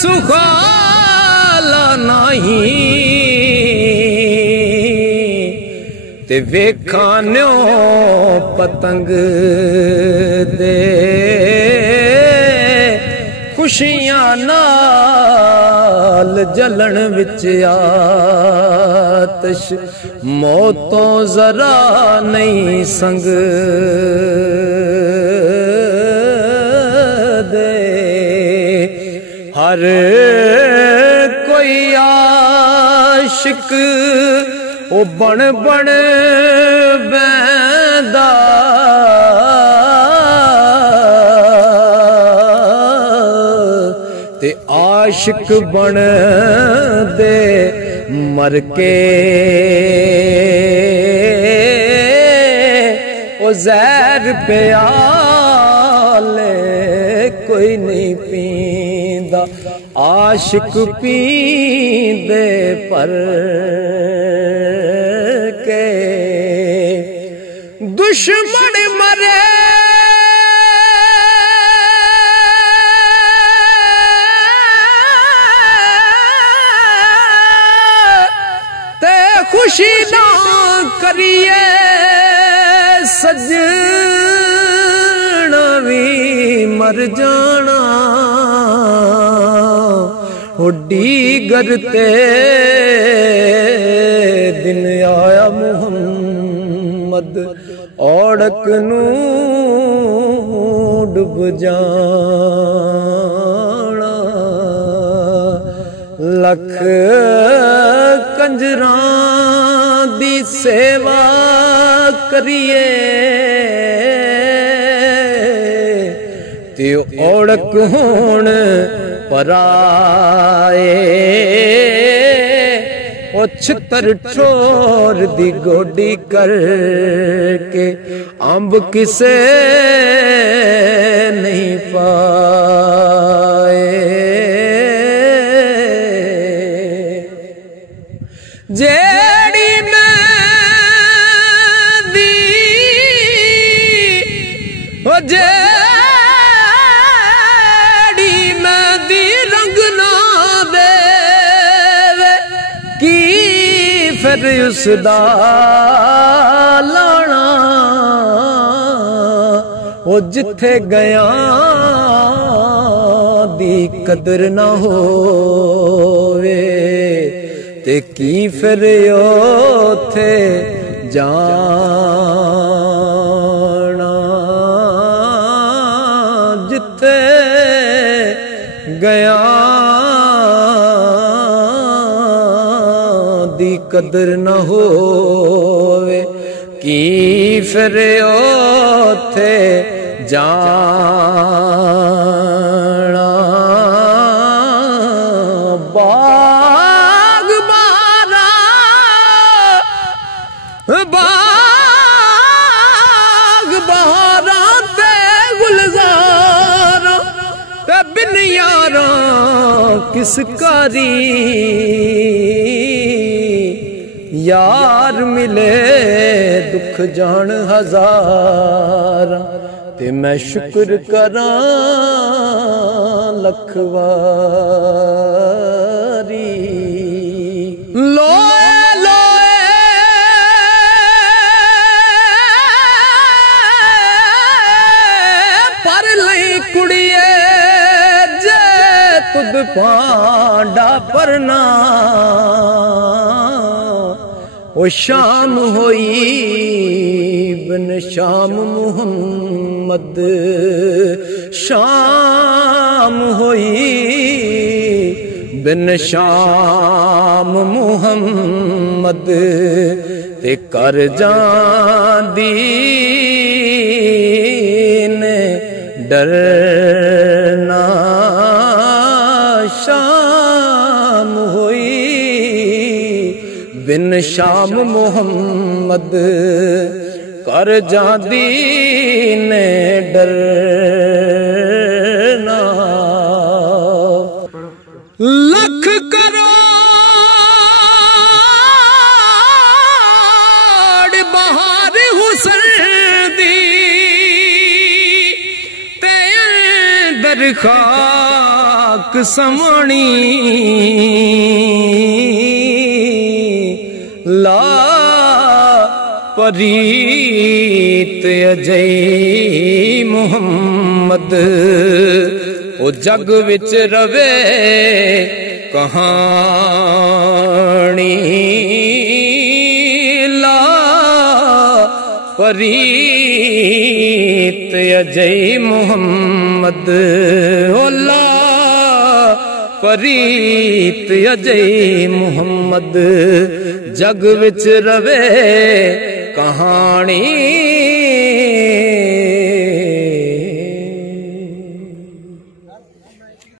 सुखाला नहीं ते वेखान्यो पतंग दे खुशियां नाल जलन विच आतश मौतों जरा नहीं संग दे हर कोई आशिक ओ बन बन बैंदा ते आशिक बन दे मर के ओ जहर प्याले कोई नहीं पींदा आशिक पींदे पर के दुश्मन मरे ते खुशी ना करिए सजना भी मर जाना उड्डी गरते दिन आया मुहम्मद औड़क नू डुब जाना लख कंजरां दी सेवा करिए ते औड़क होण पराए ओ छितर ठोर दी गोडी करके अंब किसे नहीं पाए जेड़ी मेंदी ओ जेड़ी मेंदी रंग ना दे की फिर उसदा लाना ओ जिथे गया दी कदर ना होवे ते की फिर ओथे जाना जिथे गया दी कदर न होवे की फिर ओथे जाना बाग बहारा ते गुलजारा ते बिन यारा किस कारी यार मिले दुख जान हजारा ते मैं शुक्र करा लखवारी खुद पांडा परना ओ शाम होई बिन शाम मुहम्मद शाम होई बिन शाम मुहम्मद ते कर जांदी ने डरना शाम हुई बिन शाम मुहम्मद कर जांदी ने डरना लख करोड़ बहार हुसन दी ते दरखा समणी ला परीत अजय मुहम्मद ओ जग विच रवे कहानी ला परीत अजय मुहम्मद ओ ला परीत अजय मुहम्मद जग विच रवे कहानी